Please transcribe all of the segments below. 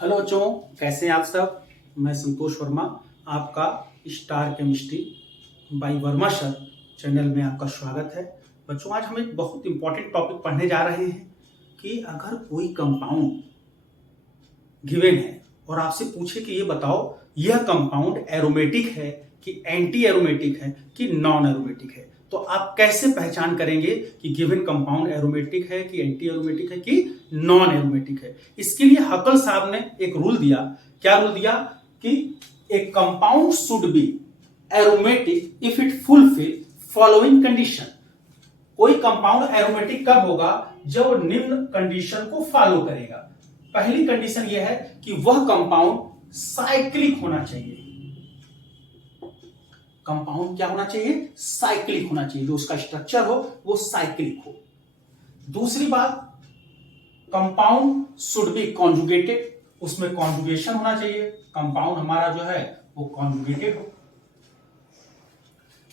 Hello बच्चों, कैसे हैं आप सब। मैं संतोष वर्मा, आपका star chemistry bye Verma sir channel में आपका स्वागत है। बच्चों, आज हम एक बहुत इंपॉर्टेंट टॉपिक पढ़ने जा रहे हैं कि अगर कोई कंपाउंड गिवन है और आपसे पूछे कि ये बताओ यह कंपाउंड एरोमेटिक है कि एंटी एरोमेटिक है कि नॉन एरोमेटिक है, तो आप कैसे पहचान करेंगे कि गिवन कंपाउंड एरोमेटिक है कि एंटी एरोमेटिक है कि नॉन एरोमेटिक है। इसके लिए हकल साहब ने एक रूल दिया। क्या रूल दिया कि ए compound should be aromatic if it fulfil following condition. कोई कंपाउंड एरोमेटिक कब होगा? जब निम्न कंडीशन को फॉलो करेगा। पहली कंडीशन यह है कि वह कंपाउंड साइक्लिक होना चाहिए। कंपाउंड क्या होना चाहिए? साइक्लिक होना चाहिए। जो उसका स्ट्रक्चर हो वो साइक्लिक हो। दूसरी बात, कंपाउंड शुड बी कॉन्जुगेटेड। उसमें कॉन्जुगेशन होना चाहिए। कंपाउंड हमारा जो है वो कॉन्जुगेटेड हो।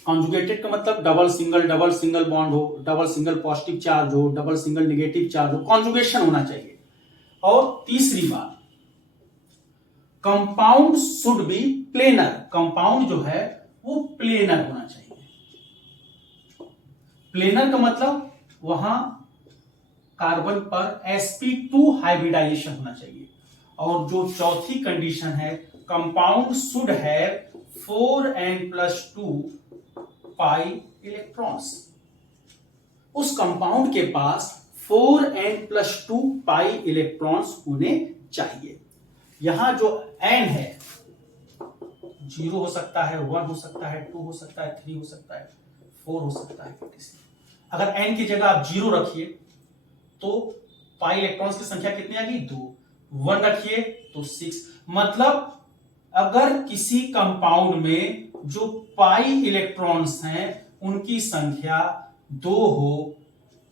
कॉन्जुगेटेड का मतलब डबल सिंगल बॉन्ड हो, डबल सिंगल पॉजिटिव चार्ज हो, डबल सिंगल नेगेटिव चार्ज हो, कॉन्जुगेशन होना चाहिए। और तीसरी बात, compound should be planar. Compound जो है वो प्लेनर होना चाहिए। प्लेनर का मतलब वहां कार्बन पर sp2 हाइब्रिडाइजेशन होना चाहिए। और जो चौथी कंडीशन है, compound should have 4n+2 pi electrons. उस कंपाउंड के पास 4n+2 पाई इलेक्ट्रॉन्स होने चाहिए। यहां जो n है 0 हो सकता है, 1 हो सकता है, 2 हो सकता है, 3 हो सकता है, 4 हो सकता है। अगर n की जगह आप 0 रखिए तो पाई इलेक्ट्रॉन्स की संख्या कितनी आ गई? 2। 1 रखिए तो 6। मतलब अगर किसी कंपाउंड में जो पाई इलेक्ट्रॉन्स हैं उनकी संख्या 2 हो,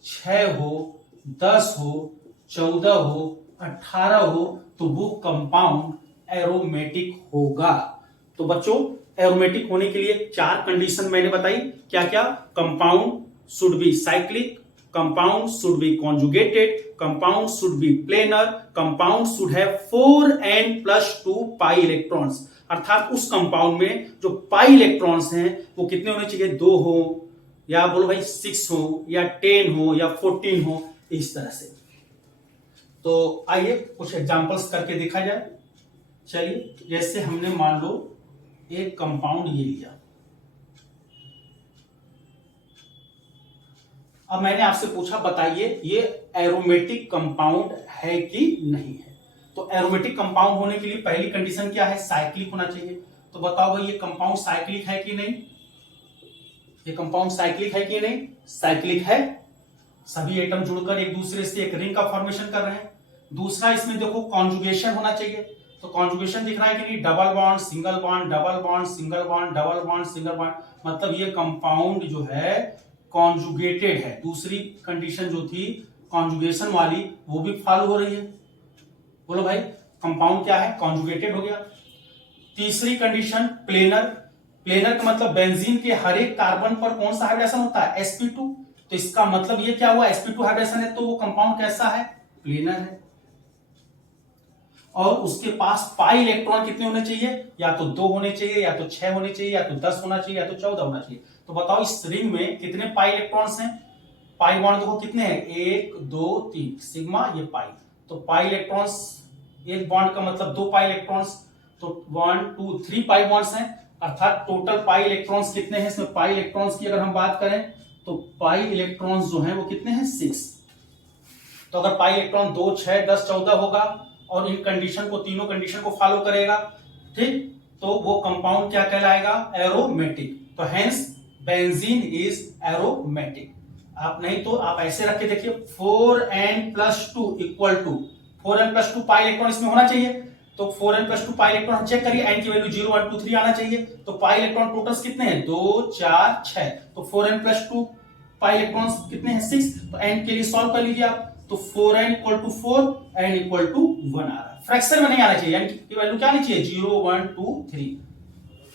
6 हो, 10 हो, 14 हो, 18 हो तो वो कंपाउंड एरोमेटिक होगा। तो बच्चों, एरोमेटिक होने के लिए 4 कंडीशन मैंने बताई। क्या क्या? Compound should be cyclic, compound should be conjugated, compound should be planar, compound should have 4n+2 pi electrons. अर्थात उस कंपाउंड में जो पाई इलेक्ट्रॉन्स हैं वो कितने होने चाहिए? 2 हो, या बोलो भाई 6 हो, या 10 हो, या 14 हो, इस तरह से। तो आइए कुछ एग्जांपल्स करके देखा जाए। चलिए, जैसे हमने मान लो एक कंपाउंड ये लिया। अब मैंने आपसे पूछा बताइए ये एरोमेटिक कंपाउंड है कि नहीं है। तो एरोमेटिक कंपाउंड होने के लिए पहली कंडीशन क्या है? साइक्लिक होना चाहिए। तो बताओ भाई ये कंपाउंड साइक्लिक है कि नहीं? ये कंपाउंड साइक्लिक है कि नहीं? साइक्लिक है। सभी एटम जुड़कर एक दूसरे से एक रिंग का फॉर्मेशन कर रहे हैं। दूसरा, इसमें देखो कॉन्जुगेशन होना चाहिए। तो कॉन्जुगेशन दिख रहा है कि नहीं? Double bond single bond, double bond single bond, double bond single bond. मतलब ये कंपाउंड जो है कॉन्जुगेटेड है। दूसरी कंडीशन जो थी कॉन्जुगेशन वाली वो भी फॉलो हो रही है। बोलो भाई, कंपाउंड क्या है? कॉन्जुगेटेड हो गया। तीसरी कंडीशन प्लेनर। प्लेनर का मतलब बेंजीन के हर एक कार्बन पर कौन सा हाइब्रिडेशन होता है? sp2। तो इसका मतलब ये क्या हुआ? sp2 हाइब्रिडेशन है तो वो कंपाउंड कैसा है? प्लेनर है। और उसके पास पाई इलेक्ट्रॉन कितने होने चाहिए? या तो 2 होने चाहिए, या तो 6 होने चाहिए, या तो 10 होना चाहिए, या तो 14 होना चाहिए। तो बताओ इस रिंग में कितने पाई इलेक्ट्रॉन्स हैं? पाई बॉन्ड देखो कितने हैं? 1 2 3 सिग्मा, ये पाई। तो पाई इलेक्ट्रॉन्स, एक बॉन्ड का मतलब 2 पाई इलेक्ट्रॉन्स। तो 1 2 3 पाई बॉन्ड्स हैं। अर्थात टोटल पाई इलेक्ट्रॉन्स कितने हैं? इसमें पाई इलेक्ट्रॉन्स की अगर हम बात करें तो पाई इलेक्ट्रॉन्स जो हैं वो कितने हैं? 6। तो अगर पाई इलेक्ट्रॉन 2 6 10 14 होगा और इन कंडीशन को, तीनों कंडीशन को फॉलो करेगा, ठीक, तो वो कंपाउंड क्या कहलाएगा? एरोमेटिक। तो हेंस बेंजीन इज एरोमेटिक। आप नहीं तो आप ऐसे रख के देखिए 4n+2 equal to 4n+2 pi electron इसमें होना चाहिए। तो 4n+2 पाई इलेक्ट्रॉन चेक करिए, n की वैल्यू 0 1 2 3 आना चाहिए। तो पाई इलेक्ट्रॉन टोटल्स कितने हैं? 2 4 6। तो 4n+2 पाई इलेक्ट्रॉन्स कितने हैं? 6। तो n के लिए सॉल्व कर लीजिए आप। तो 4n equal to 4, n equal to 1 आ रहा है। फ्रैक्शन में नहीं आना चाहिए, n की वैल्यू क्या आनी चाहिए? 0 1 2 3।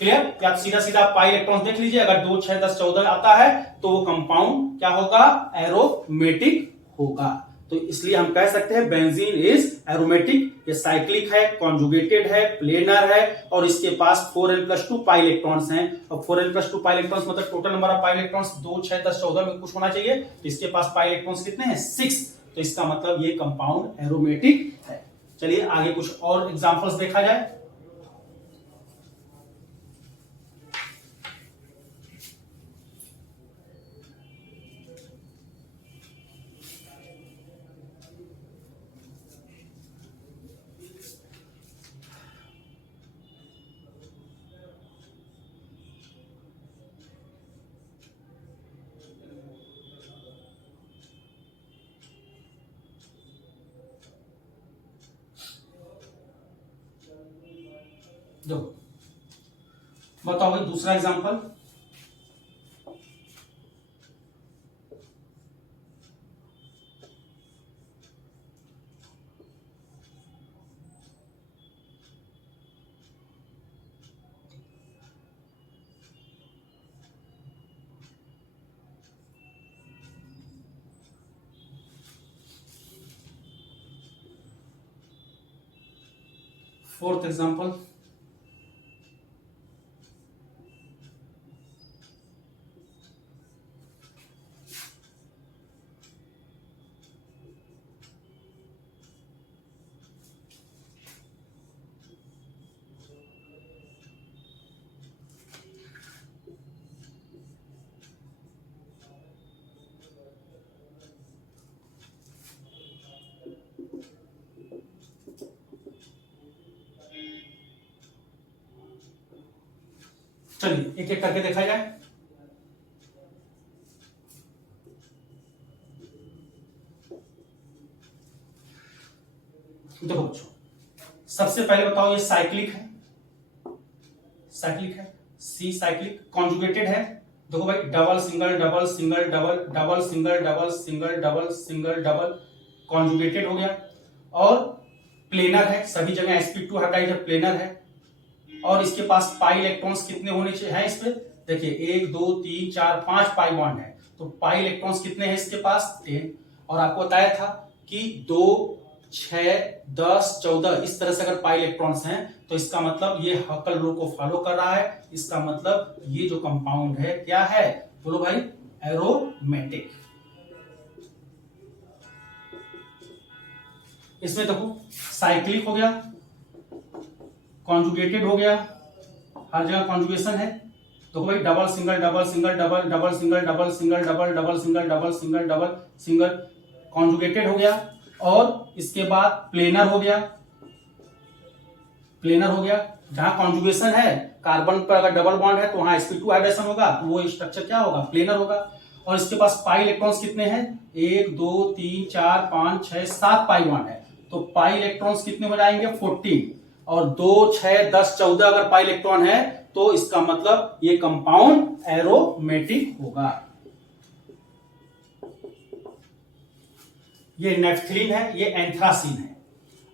क्लियर? आप सीधा सीधा पाई इलेक्ट्रॉन देख लीजिए। अगर 2 6 10 14 आता है तो वो कंपाउंड क्या होगा? एरोमेटिक होगा। तो इसलिए हम कह सकते हैं बेंजीन इज एरोमेटिक। ये साइक्लिक है, कॉन्जुगेटेड है, प्लेनर है और इसके पास 4n+2 पाई इलेक्ट्रॉन्स हैं। और 4n+2 पाई इलेक्ट्रॉन्स मतलब total number of pi electrons 2, 6, 10, 14 में कुछ होना चाहिए। तो इसके पास पाई इलेक्ट्रॉन्स कितने हैं? 6। तो इसका मतलब ये कंपाउंड एरोमेटिक है। चलिए आगे कुछ और एग्जांपल्स देखा जाए। देखो बताओ भाई दूसरा एग्जांपल। Fourth example. चलिए एक एक करके देखा जाए। देखो बच्चों, सबसे पहले बताओ ये साइक्लिक है, साइक्लिक है, सी साइक्लिक, कॉन्जुगेटेड है। देखो भाई double single double single double double single double single double single double conjugated हो गया। और प्लेनर है, सभी जगह sp2 हाइब्रिडाइजर प्लेनर है। और इसके पास पाई इलेक्ट्रॉन्स कितने होने चाहिए है इस पे? देखिए 1 2 3 4 5 पाई बॉन्ड है। तो पाई इलेक्ट्रॉन्स कितने हैं इसके पास? 10। और आपको बताया था कि 2 6 10 14 इस तरह से अगर पाई इलेक्ट्रॉन्स हैं तो इसका मतलब ये हकल रूल को फॉलो कर रहा है। इसका मतलब ये जो कंपाउंड है क्या है? बोलो भाई, एरोमेटिक। इसमें देखो साइक्लिक हो गया, कॉन्जुगेटेड हो गया, हर जगह कॉन्जुगेशन है। देखो भाई double single double single double double single double single double double single double single double single conjugated हो गया। और इसके बाद प्लेनर हो गया, प्लेनर हो गया। जहां कॉन्जुगेशन है, कार्बन पर अगर डबल बॉन्ड है तो वहां sp2 हाइड्रेशन होगा, तो वो स्ट्रक्चर क्या होगा? प्लेनर होगा। और इसके पास पाई इलेक्ट्रॉन्स कितने हैं? 1 2 3 4 5 6 7 पाई बॉन्ड है। तो पाई इलेक्ट्रॉन्स कितने हो जाएंगे? 14। और 2 6 10 14 अगर पाई इलेक्ट्रॉन है तो इसका मतलब ये कंपाउंड एरोमेटिक होगा। ये नेफ्थलीन है, ये एंथ्रासीन है।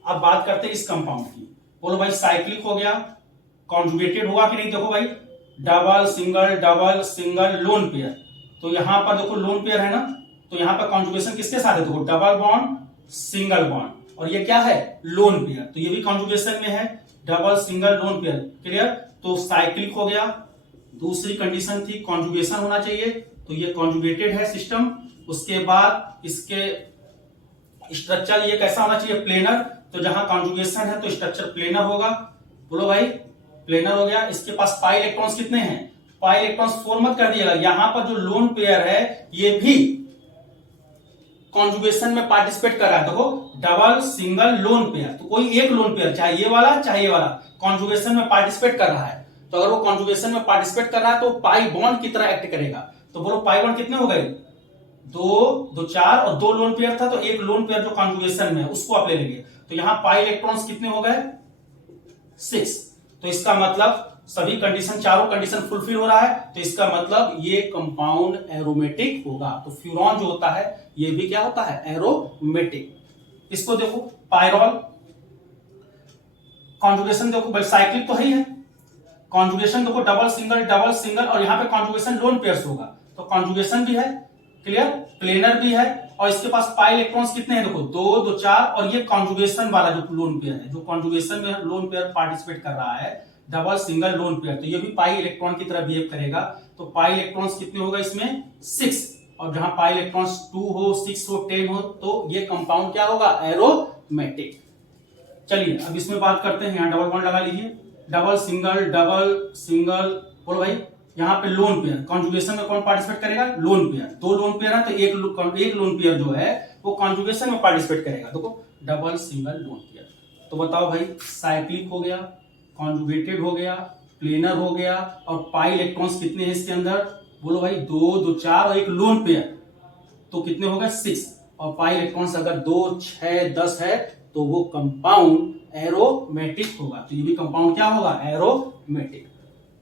अब बात करते हैं इस कंपाउंड की। बोलो भाई साइक्लिक हो गया, कॉन्जुगेटेड हुआ कि नहीं? देखो भाई डबल सिंगल लोन पेयर। तो यहां पर देखो लोन पेयर है ना, तो यहां पर कॉन्जुगेशन किसके साथ है? देखो डबल बॉन्ड सिंगल बॉन्ड, और ये क्या है? Lone pair. तो ये भी कॉन्जुगेशन में है, double single lone pair. Clear? तो साइक्लिक हो गया। दूसरी कंडीशन थी कॉन्जुगेशन होना चाहिए, तो ये कॉन्जुगेटेड है सिस्टम। उसके बाद इसके स्ट्रक्चर ये कैसा होना चाहिए? प्लेनर। तो जहां कॉन्जुगेशन है तो स्ट्रक्चर प्लेनर होगा। बोलो भाई प्लेनर हो गया। इसके पास पाई इलेक्ट्रॉन्स कितने हैं? पाई इलेक्ट्रॉन्स 4 मत कर दिएगा, यहां पर जो लोन पेयर है ये भी कॉन्जुगेशन में पार्टिसिपेट कर रहा है। देखो डबल सिंगल लोन पेयर, तो कोई एक लोन पेयर, चाहे ये वाला चाहे ये वाला, कॉन्जुगेशन में पार्टिसिपेट कर रहा है। तो अगर वो कॉन्जुगेशन में पार्टिसिपेट कर रहा है तो पाई बॉन्ड की तरह एक्ट करेगा। तो बोलो पाई बॉन्ड कितने हो गए? 2 4 और 2 लोन पेयर था, तो एक लोन पेयर जो कॉन्जुगेशन में है उसको आप ले लेंगे। तो यहां पाई इलेक्ट्रॉन्स कितने हो गए? 6। तो इसका मतलब सभी कंडीशन, चारों कंडीशन फुलफिल हो रहा है, तो इसका मतलब ये कंपाउंड एरोमेटिक होगा। तो फ्यूरॉन जो होता है ये भी क्या होता है? एरोमेटिक। इसको देखो पायरोल, कॉन्जुगेशन देखो भाई साइक्लिक तो है ही है, कॉन्जुगेशन देखो डबल सिंगल और यहां पे कॉन्जुगेशन लोन पेयर्स होगा, तो कॉन्जुगेशन भी है। क्लियर? प्लेनर भी है और इसके पास पाई इलेक्ट्रॉन्स कितने हैं, देखो 2 2 4, और ये कॉन्जुगेशन वाला जो लोन पेयर है, जो कॉन्जुगेशन में लोन पेयर पार्टिसिपेट कर रहा है, डबल सिंगल लोन पेयर, तो ये भी पाई इलेक्ट्रॉन की तरह बिहेव करेगा। तो पाई इलेक्ट्रॉन्स कितने होगा इसमें 6, और जहां पाई इलेक्ट्रॉन्स 2 हो 6 हो 10 हो तो ये कंपाउंड क्या होगा, एरोमेटिक। चलिए अब इसमें बात करते हैं, यहाँ डबल बॉन्ड लगा लीजिए, डबल सिंगल, बोलो भाई यहाँ पे लोन पेयर, कॉन्जुगेशन में कौन पार्टिसिपेट करेगा, लोन पेयर, 2 लोन पेयर है तो एक लोन पेयर जो है वो कॉन्जुगेशन में पार्टिसिपेट करेगा। देखो डबल सिंगल लोन पेयर, तो बताओ भाई साइक्लिक हो गया, कॉन्जुगेटेड हो गया, प्लेनर हो गया, और पाई इलेक्ट्रॉन्स कितने हैं इसके अंदर, बोलो भाई 2 2 4 और एक लोन पेयर, तो कितने होगा 6, और पाई इलेक्ट्रॉन्स अगर 2 6 10 है तो वो कंपाउंड एरोमेटिक होगा। तो ये भी कंपाउंड क्या होगा, एरोमेटिक।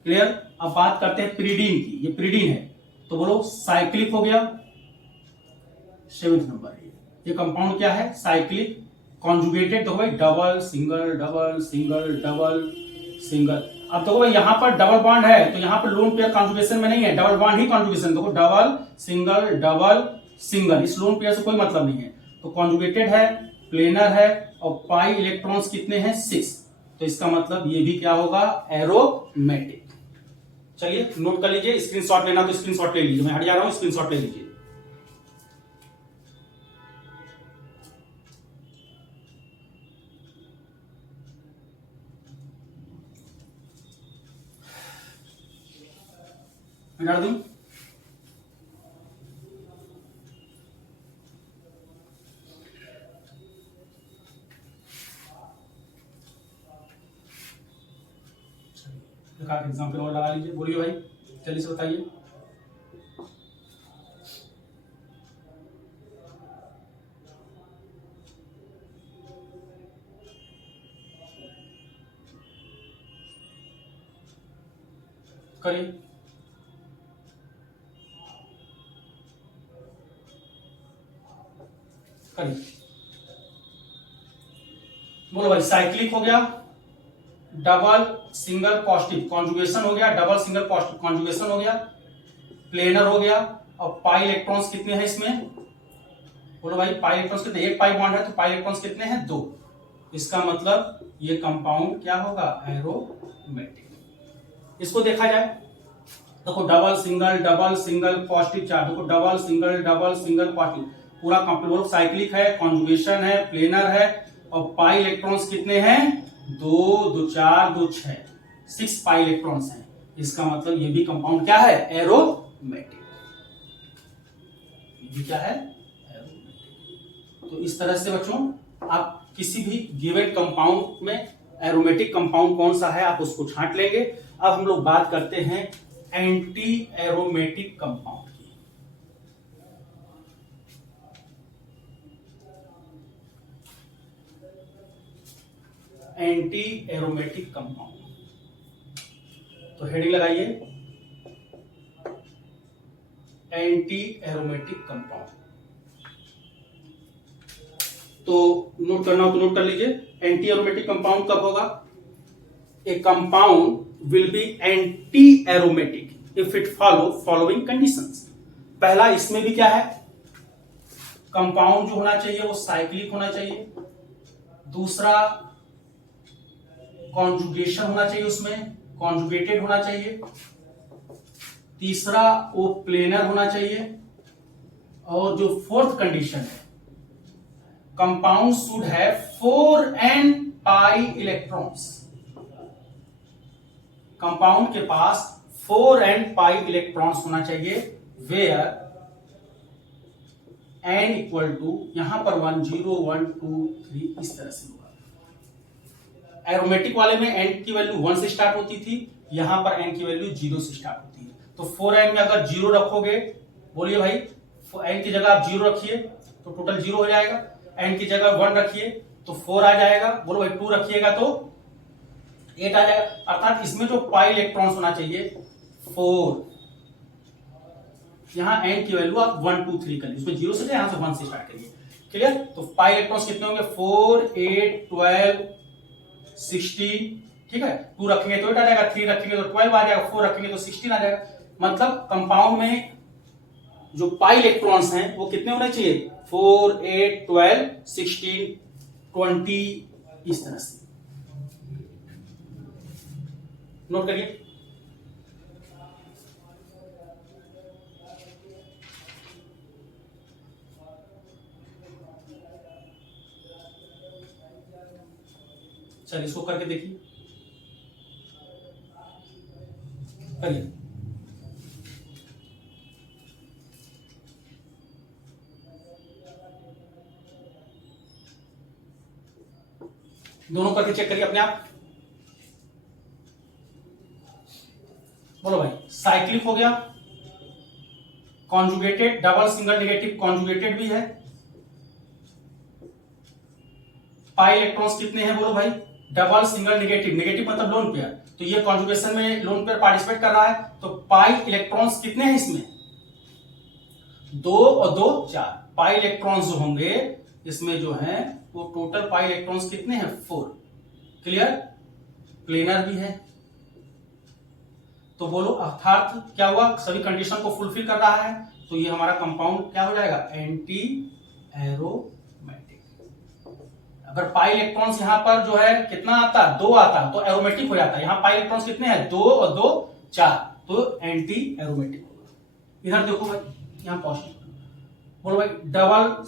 क्लियर। अब बात करते हैं पिरिडीन की, ये पिरिडीन है तो बोलो साइक्लिक हो गया, 7th नंबर ये कंपाउंड क्या है, साइक्लिक। कॉन्जुगेटेड तो भाई double single double single double single. अब देखो भाई यहाँ पर डबल बॉन्ड है तो यहाँ पर लोन पेयर कॉन्जुगेशन में नहीं है, डबल बॉन्ड ही कॉन्जुगेशन, देखो डबल सिंगल, इस लोन पेयर से कोई मतलब नहीं है। तो कॉन्जुगेटेड है, प्लेनर है, और पाई इलेक्ट्रॉन्स कितने हैं 6, तो इसका मतलब ये भी क्या होगा, एरोमेटिक। चलिए नोट कर लीजिए, स्क्रीनशॉट लेना तो स्क्रीनशॉट ले लीजिए, मैं हट जा रहा हूं, स्क्रीनशॉट ले लीजिए। मैं डाल दूं, एग्जाम्पल और लगा लीजिए, बोलिए भाई जल्दी से बताइए। करिए, करिए, बोलो भाई साइक्लिक हो गया, डबल सिंगल पॉजिटिव कॉन्जुगेशन हो गया, डबल सिंगल पॉजिटिव कॉन्जुगेशन हो गया, प्लेनर हो गया, और पाई इलेक्ट्रॉन्स कितने हैं इसमें, बोलो भाई पाई इलेक्ट्रॉन्स कितने, एक पाई बॉन्ड है तो पाई इलेक्ट्रॉन्स कितने हैं 2, इसका मतलब ये कंपाउंड क्या होगा, एरोमेटिक। इसको देखा जाए, देखो डबल सिंगल पॉजिटिव चार्ज, देखो डबल सिंगल पॉजिटिव, पूरा कंप्लीट साइक्लिक है, कॉन्जुगेशन है, प्लेनर है, और पाई इलेक्ट्रॉन्स कितने हैं 2 2 4 2 6, 6 पाई इलेक्ट्रॉन्स हैं, इसका मतलब ये भी कंपाउंड क्या है, एरोमेटिक। ये भी क्या है, एरोमेटिक। तो इस तरह से बच्चों आप किसी भी गिवन कंपाउंड में एरोमेटिक कंपाउंड कौन सा है आप उसको छांट लेंगे। अब हम लोग बात करते हैं एंटी एरोमेटिक कंपाउंड की। एंटी एरोमेटिक कंपाउंड, तो हेडिंग लगाइए एंटी एरोमेटिक कंपाउंड। तो नोट करना हो तो नोट कर लीजिए, एंटी एरोमेटिक कंपाउंड कब होगा, ए compound will be anti aromatic if it following conditions. पहला इसमें भी क्या है, कंपाउंड जो होना चाहिए वो साइक्लिक होना चाहिए, दूसरा कॉन्जुगेशन होना चाहिए, उसमें कॉन्जुगेटेड होना चाहिए, तीसरा वो प्लेनर होना चाहिए, और जो फोर्थ कंडीशन है compound should have 4n pi electrons. Compound के पास 4n पाई इलेक्ट्रॉन्स होना चाहिए, वेयर n इक्वल टू यहां पर 1 0 1 2 3 इस तरह से होगा। एरोमेटिक वाले में n की वैल्यू 1 से स्टार्ट होती थी, यहां पर n की वैल्यू 0 से स्टार्ट होती है। तो 4n में अगर 0 रखोगे, बोलिए भाई n की जगह आप 0 रखिए तो टोटल 0 हो जाएगा, n की जगह 1 रखिए तो 4 आ जाएगा, बोलो भाई 2 रखिएगा तो 8 आ जाएगा। अर्थात इसमें जो पाई इलेक्ट्रॉन्स होना चाहिए 4, यहां n की वैल्यू आप 1 2 3 करिए, उसमें 0 से यहां से 1 से स्टार्ट करिए। क्लियर। तो पाई इलेक्ट्रॉन्स कितने होंगे 4 8 12 16, ठीक है। 2 रखेंगे तो 8 आ जाएगा, 3 रखेंगे तो 12 आ जाएगा, 4 रखेंगे तो 16 आ जाएगा। मतलब कंपाउंड में जो पाई इलेक्ट्रॉन्स हैं वो कितने होने चाहिए 4, 8, 12, 16, 20 इस तरह से नोट करिए। चलिए इसको करके देखिए, करिए। दोनों करके चेक करिए अपने आप। बोलो भाई, साइक्लिक हो गया, conjugated, double single negative conjugated भी है। पाई इलेक्ट्रॉन्स कितने हैं बोलो भाई, डबल सिंगल नेगेटिव, नेगेटिव मतलब लोन पेयर, तो ये कॉन्जुगेशन में लोन पेयर पार्टिसिपेट कर रहा है, तो पाई इलेक्ट्रॉन्स कितने हैं इसमें, 2 और 2 4। पाई इलेक्ट्रॉन्स जो होंगे इसमें जो है वो टोटल पाई इलेक्ट्रॉन्स कितने हैं 4। क्लियर, प्लेनर भी है, तो बोलो अर्थात क्या हुआ, सभी कंडीशन को फुलफिल कर रहा है, तो ये हमारा कंपाउंड क्या हो जाएगा, एंटी एरोमेटिक। अगर पाई इलेक्ट्रॉन्स यहां पर जो है कितना आता, 2 आता, तो एरोमेटिक हो जाता है। यहां पाई इलेक्ट्रॉन्स कितने हैं, 2 और 2 4, तो एंटी एरोमेटिक होगा। इधर देखो भाई, यहां पॉजिटिव, बोलो भाई double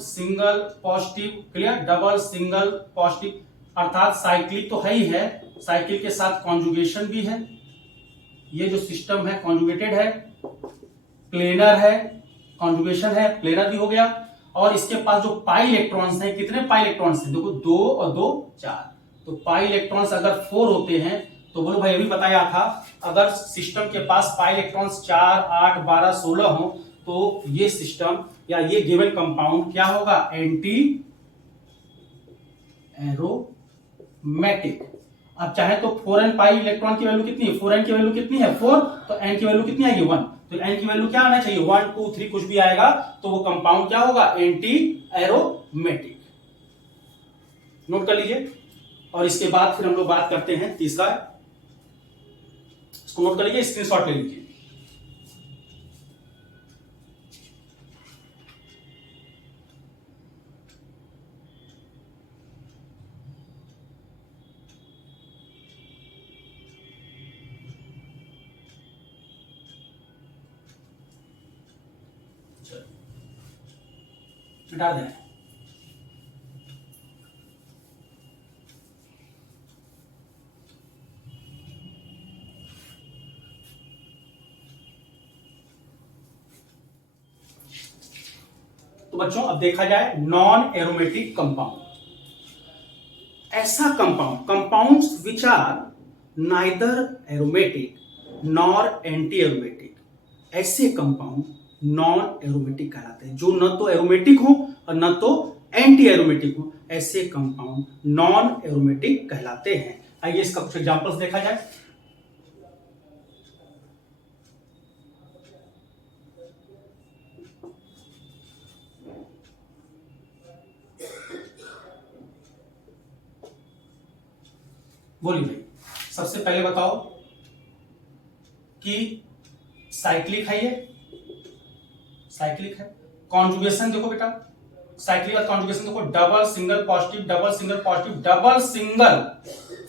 single positive. Clear, double single positive, अर्थात साइक्लिक तो है ही है, साइकिल के साथ कॉन्जुगेशन भी है। ये जो सिस्टम है कॉन्जुगेटेड है, प्लेनर है, कॉन्जुगेशन है, प्लेनर भी हो गया। और इसके पास जो पाई इलेक्ट्रॉन्स हैं, कितने पाई इलेक्ट्रॉन्स हैं, देखो 2 और 2 4, तो पाई इलेक्ट्रॉन्स अगर 4 होते हैं तो बोलो भाई, अभी बताया था अगर सिस्टम के पास पाई इलेक्ट्रॉन्स 4, 8, 12, 16 हो तो ये सिस्टम या ये गिवन कंपाउंड क्या होगा, एंटी एरोमेटिक। अब चाहे तो 4n पाई इलेक्ट्रॉन की वैल्यू कितनी है, 4n की वैल्यू कितनी है 4, तो n की वैल्यू कितनी आएगी 1, तो n की वैल्यू क्या आना चाहिए 1, 2, 3 कुछ भी आएगा तो वो कंपाउंड क्या होगा, एंटी एरोमेटिक। नोट कर लीजिए। और इसके बाद फिर हम लोग बात करते हैं तीसरा, इसको नोट कर लीजिए, स्क्रीनशॉट ले लीजिए। मिटा दें। तो बच्चों अब देखा जाए नॉन एरोमेटिक कंपाउंड, ऐसा compounds which are neither aromatic nor anti aromatic, ऐसे कंपाउंड नॉन एरोमेटिक कहलाते हैं। जो न तो एरोमेटिक हो और न तो एंटी एरोमेटिक हो, ऐसे कंपाउंड नॉन एरोमेटिक कहलाते हैं। आइए इसका कुछ एग्जांपल्स देखा जाए। बोलिए भाई, सबसे पहले बताओ कि साइक्लिक है, ये साइक्लिक है। कॉन्जुगेशन देखो बेटा, साइक्लिक का कॉन्जुगेशन देखो, double single positive, double single positive, double single,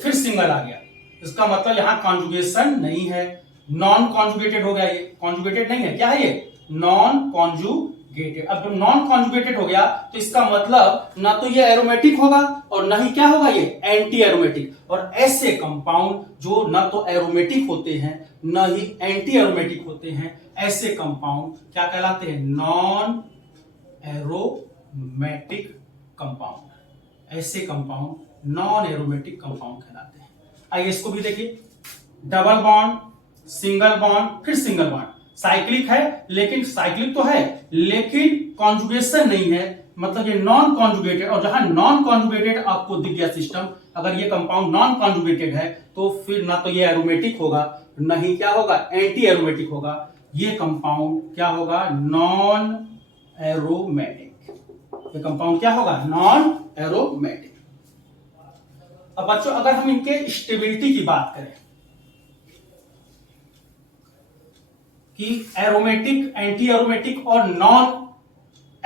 फिर सिंगल आ गया, इसका मतलब यहां कॉन्जुगेशन नहीं है, नॉन कॉन्जुगेटेड हो गया। ये कॉन्जुगेटेड नहीं है, क्या है ये, नॉन कॉन्जुगेटेड। अब जब नॉन कॉन्जुगेटेड हो गया तो इसका मतलब ना तो ये एरोमेटिक होगा और ना ही क्या होगा, ये एंटी एरोमेटिक। और ऐसे कंपाउंड जो ना तो एरोमेटिक होते हैं ना ही एंटी एरोमेटिक होते हैं, ऐसे कंपाउंड क्या कहलाते हैं, नॉन एरोमेटिक कंपाउंड। ऐसे कंपाउंड नॉन एरोमेटिक कंपाउंड कहलाते हैं। आइए इसको भी देखिए, डबल बॉन्ड, सिंगल बॉन्ड, फिर सिंगल बॉन्ड, साइक्लिक है, लेकिन साइक्लिक तो है लेकिन कॉन्जुगेशन नहीं है, मतलब ये नॉन कॉन्जुगेटेड। और जहां नॉन कॉन्जुगेटेड आपको दिख गया सिस्टम, अगर ये कंपाउंड नॉन कॉन्जुगेटेड है तो फिर ना तो ये एरोमेटिक होगा ना ही क्या होगा, एंटी एरोमेटिक होगा। ये कंपाउंड क्या होगा, नॉन एरोमेटिक। ये कंपाउंड क्या होगा, नॉन एरोमेटिक। अब बच्चों अगर हम इनके स्टेबिलिटी की बात करें कि एरोमेटिक, एंटी एरोमेटिक और नॉन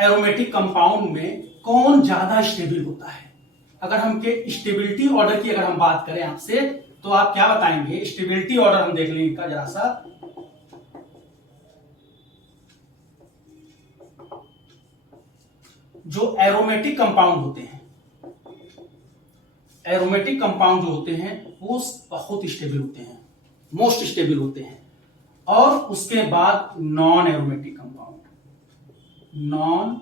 एरोमेटिक कंपाउंड में कौन ज्यादा स्टेबल होता है? अगर हम के स्टेबिलिटी ऑर्डर की अगर हम बात करें आपसे, तो आप क्या बताएंगे? स्टेबिलिटी ऑर्डर हम देख लेंगे इनका जरा सा। जो एरोमेटिक कंपाउंड होते हैं, एरोमेटिक कंपाउंड जो होते हैं वो बहुत स्टेबल होते हैं, मोस्ट स्टेबल होते हैं। और उसके बाद non aromatic compound, non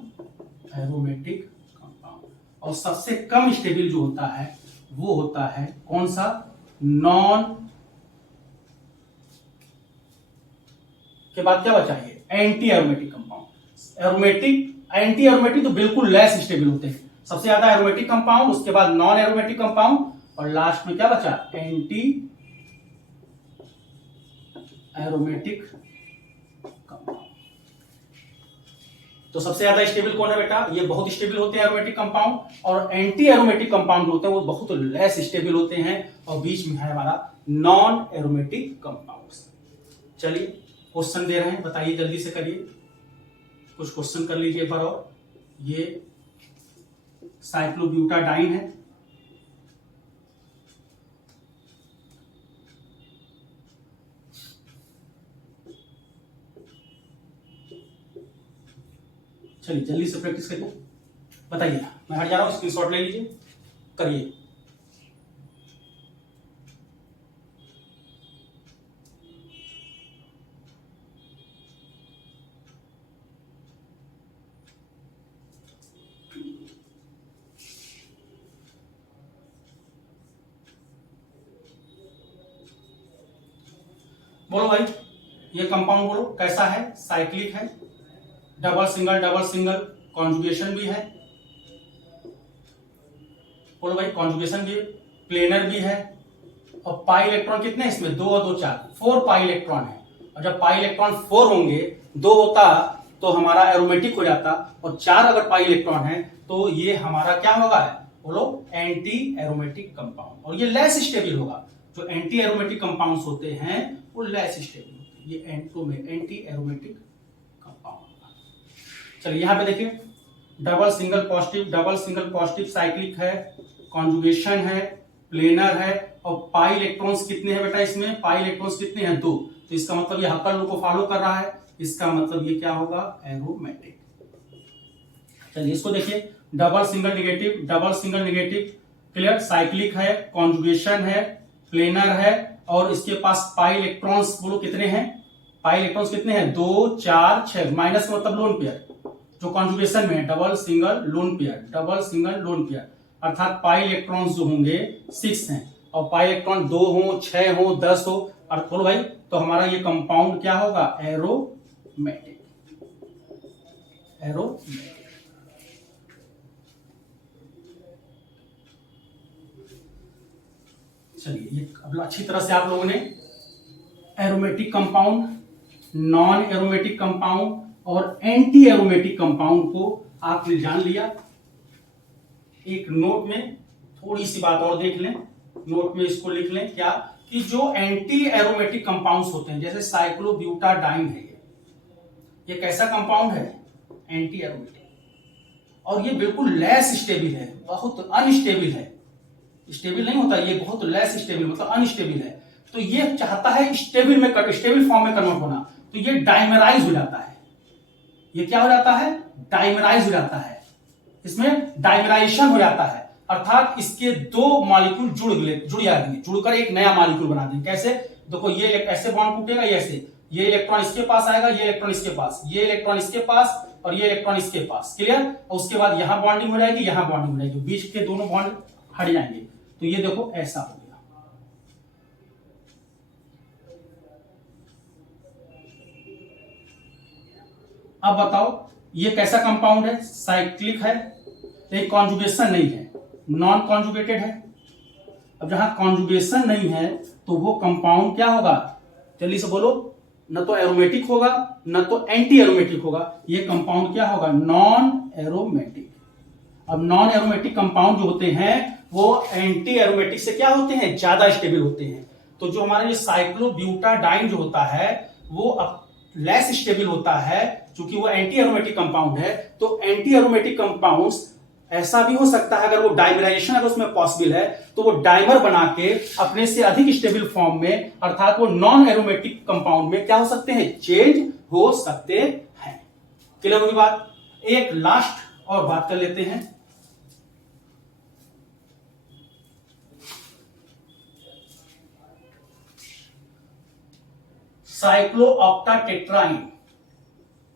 aromatic compound, और सबसे कम स्टेबल जो होता है वो होता है कौन सा? नॉन के बाद क्या बचा है? Anti aromatic compound. Aromatic, anti aromatic तो बिल्कुल लेस स्टेबल होते हैं। सबसे ज्यादा एरोमेटिक कंपाउंड, उसके बाद नॉन एरोमेटिक कंपाउंड, और लास्ट में क्या बचा? Anti aromatic compound. तो सबसे ज्यादा स्टेबल कौन है बेटा? ये बहुत स्टेबल होते हैं एरोमेटिक कंपाउंड, और एंटी एरोमेटिक कंपाउंड होते हैं वो बहुत लेस स्टेबल होते हैं, और बीच में है हमारा नॉन एरोमेटिक कंपाउंड। चलिए क्वेश्चन दे रहे हैं, बताइए, जल्दी से करिए, कुछ क्वेश्चन कर लीजिए पर। और ये साइक्लोब्यूटाडाइन है, चलिए जल्दी से प्रैक्टिस करिए, बताइए। मैं हट जा रहा हूं, स्क्रीनशॉट ले लीजिए, करिए। बोलो भाई, ये कंपाउंड बोलो कैसा है? साइक्लिक है, डबल सिंगल कॉन्जुगेशन भी है। बोलो भाई, कॉन्जुगेशन भी, प्लेनर भी है, और पाई इलेक्ट्रॉन कितने हैं इसमें? 2 और 2 4, 4 पाई इलेक्ट्रॉन है। और जब पाई इलेक्ट्रॉन 4 होंगे, 2 होता तो हमारा एरोमेटिक हो जाता, और 4 अगर पाई इलेक्ट्रॉन है तो ये हमारा क्या होगा? बोलो एंटी एरोमेटिक कंपाउंड। और ये लेस स्टेबल होगा। जो एंटी एरोमेटिक कंपाउंड्स होते हैं वो लेस स्टेबल होते हैं, ये एंटी एरोमेटिक कंपाउंड होगा। चलिए यहां पे देखिए, डबल सिंगल पॉजिटिव साइक्लिक है, कॉन्जुगेशन है, प्लेनर है, और पाई इलेक्ट्रॉन्स कितने हैं बेटा इसमें? पाई इलेक्ट्रॉन्स कितने हैं? 2। तो इसका मतलब ये हक्कर लॉ को फॉलो कर रहा है, इसका मतलब ये क्या होगा? एरोमेटिक। चलिए इसको देखिए, double single negative, clear, cyclic है, कॉन्जुगेशन है, प्लेनर है, और इसके पास पाई इलेक्ट्रॉन्स बोलो कितने हैं? पाई इलेक्ट्रॉन्स कितने हैं? 2 4 6, माइनस का मतलब लोन पेयर। जो कॉन्जुगेशन में है डबल सिंगल लोन पेयर, अर्थात पाई इलेक्ट्रॉन्स जो होंगे 6 हैं, और पाई इलेक्ट्रॉन 2 हो, 6 हो, 10 हो, और बोलो भाई, तो हमारा ये कंपाउंड क्या होगा? एरोमेटिक। चलिए ये अब अच्छी तरह से आप लोगों ने aromatic compound, non aromatic compound और एंटी एरोमेटिक कंपाउंड को आपने जान लिया। एक नोट में थोड़ी सी बात और देख लें, नोट में इसको लिख लें क्या, कि जो एंटी एरोमेटिक कंपाउंड्स होते हैं, जैसे साइक्लोब्यूटाडाइन है, ये कैसा कंपाउंड है? Anti aromatic. और ये बिल्कुल लेस स्टेबल है, बहुत अनस्टेबल है, स्टेबल नहीं होता, ये बहुत लेस स्टेबल मतलब अनस्टेबल है। तो ये चाहता है स्टेबल फॉर्म में कन्वर्ट होना, तो ये डाइमराइज हो जाता है। ये क्या हो जाता है? डाइमराइज हो जाता है, इसमें डाइमराइजेशन हो जाता है, अर्थात इसके 2 मॉलिक्यूल जुड़कर एक नया मॉलिक्यूल बना देंगे। कैसे? देखो, ये ऐसे बॉन्ड टूटेगा, ये ऐसे, ये इलेक्ट्रॉन इसके पास आएगा, ये इलेक्ट्रॉन इसके पास, ये इलेक्ट्रॉन इसके पास, और ये इलेक्ट्रॉन इसके पास, क्लियर। और उसके बाद यहां बॉन्डिंग हो जाएगी, यहां बॉन्डिंग हो जाएगी, बीच के दोनों बॉन्ड हट जाएंगे। तो ये देखो ऐसा हो गया। अब बताओ ये कैसा कंपाउंड है? साइक्लिक है, एक कॉन्जुगेशन नहीं है, नॉन कॉन्जुगेटेड है। अब जहां कॉन्जुगेशन नहीं है तो वो कंपाउंड क्या होगा? जल्दी से बोलो, न तो एरोमेटिक होगा न तो एंटी एरोमेटिक होगा, ये कंपाउंड क्या होगा? Non aromatic. अब नॉन एरोमेटिक कंपाउंड जो होते हैं वो एंटी एरोमेटिक से क्या होते हैं? ज्यादा स्टेबल होते हैं। तो जो हमारा ये साइक्लोब्यूटाडाइन जो होता है वो लेस स्टेबल होता है, चूंकि वो एंटी एरोमेटिक कंपाउंड है, तो एंटी एरोमेटिक कंपाउंड्स ऐसा भी हो सकता है अगर वो डाइमराइजेशन अगर उसमें पॉसिबल है तो वो डाइमर बना के अपने से अधिक स्टेबल फॉर्म में अर्थात वो नॉन एरोमेटिक कंपाउंड में क्या हो सकते हैं, चेंज हो सकते हैं। क्लियर होगी बात। एक लास्ट और बात कर लेते हैं, साइक्लोऑक्टाटेट्राइन,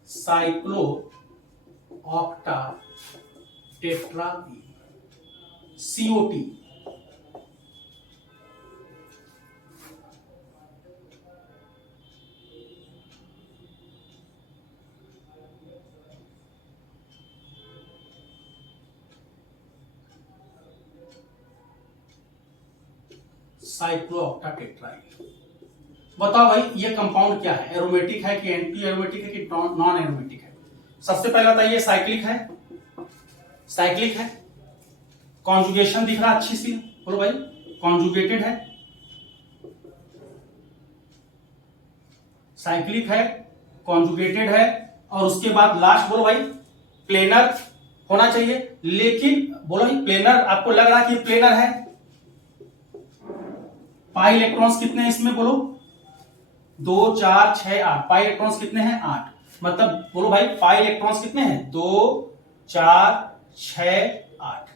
साइक्लोऑक्टाटेट्राइन COT, साइक्लोऑक्टाटेट्राइन। बताओ भाई ये कंपाउंड क्या है, एरोमेटिक है कि एंटी एरोमेटिक है कि नॉन एरोमेटिक है? सबसे पहले बताइए साइक्लिक है, साइक्लिक है, कॉन्जुगेशन दिख रहा अच्छी सी, बोलो भाई कॉन्जुगेटेड है, साइक्लिक है, कॉन्जुगेटेड है, और उसके बाद लास्ट बोलो भाई प्लेनर होना चाहिए। लेकिन बोलो भाई प्लेनर, आपको लग रहा है कि प्लेनर है? पाई इलेक्ट्रॉन्स कितने हैं इसमें बोलो? 2 4 6 8। पाई इलेक्ट्रॉन्स कितने हैं? 8। मतलब बोलो भाई पाई इलेक्ट्रॉन्स कितने हैं? 2 4 6 8।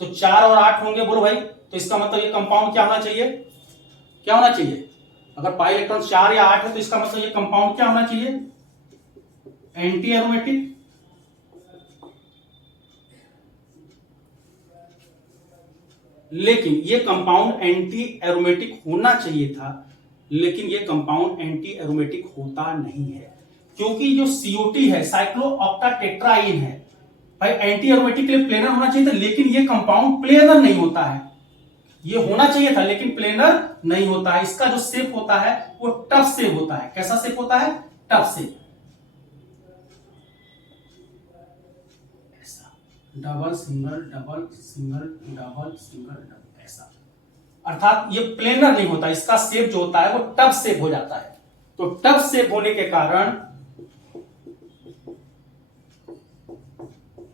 तो 4 और 8 होंगे बोलो भाई, तो इसका मतलब ये कंपाउंड क्या होना चाहिए, क्या होना चाहिए? अगर पाई इलेक्ट्रॉन 4 या 8 है तो इसका मतलब ये कंपाउंड क्या होना चाहिए? Anti aromatic. लेकिन ये कंपाउंड एंटी एरोमेटिक होना चाहिए था, लेकिन ये कंपाउंड एंटी एरोमेटिक होता नहीं है, क्योंकि जो सीओटी है साइक्लोऑक्टाटेट्राइन है भाई, एंटी एरोमेटिक के लिए प्लेनर होना चाहिए था, लेकिन ये कंपाउंड प्लेनर नहीं होता है। ये होना चाहिए था लेकिन प्लेनर नहीं होता है। इसका जो शेप होता है वो टफ शेप होता है। कैसा शेप होता है? Tough shape. ऐसा double single double single double single double, ऐसा। अर्थात ये प्लेनर नहीं होता, इसका शेप जो होता है वो टफ शेप हो जाता है। तो टफ शेप होने के कारण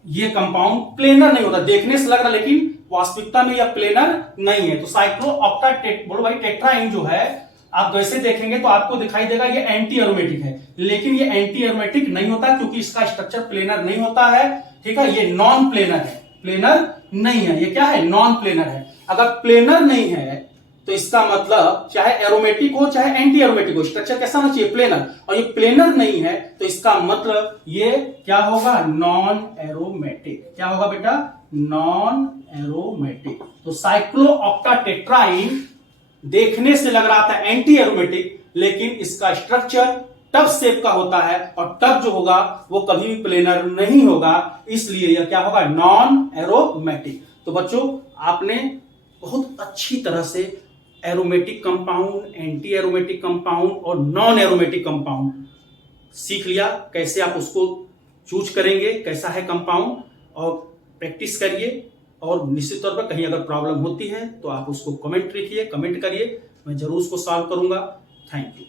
ये कंपाउंड प्लेनर नहीं होता। देखने से लग रहा लेकिन वास्तविकता में यह प्लेनर नहीं है। तो साइक्लोऑक्टाटेट बोलो भाई टेट्राइन जो है, आप वैसे देखेंगे तो आपको दिखाई देगा ये एंटी एरोमेटिक है, लेकिन ये एंटी एरोमेटिक नहीं होता क्योंकि इसका स्ट्रक्चर प्लेनर नहीं होता है। ठीक है, ये नॉन प्लेनर है, प्लेनर नहीं है। ये क्या है? नॉन प्लेनर है। अगर प्लेनर नहीं है तो इसका मतलब चाहे एरोमेटिक हो चाहे एंटी एरोमेटिक हो, स्ट्रक्चर कैसा होना चाहिए? प्लेनर। और ये प्लेनर नहीं है तो इसका मतलब ये क्या होगा? Non aromatic. क्या होगा बेटा? Non aromatic. तो साइक्लोऑक्टाटेट्राइन देखने से लग रहा था एंटी एरोमेटिक, लेकिन इसका स्ट्रक्चर टफ शेप का होता है, और टफ जो होगा वो कभी भी प्लेनर नहीं होगा, इसलिए यह क्या होगा? Non aromatic. तो बच्चों आपने बहुत अच्छी तरह से aromatic compound, anti aromatic compound और नॉन एरोमेटिक कंपाउंड सीख लिया। कैसे आप उसको चूज करेंगे, कैसा है कंपाउंड, और प्रैक्टिस करिए। और निश्चित तौर पर कहीं अगर प्रॉब्लम होती है तो आप उसको कमेंट लिखिए, कमेंट करिए, मैं जरूर उसको सॉल्व करूंगा। Thank you.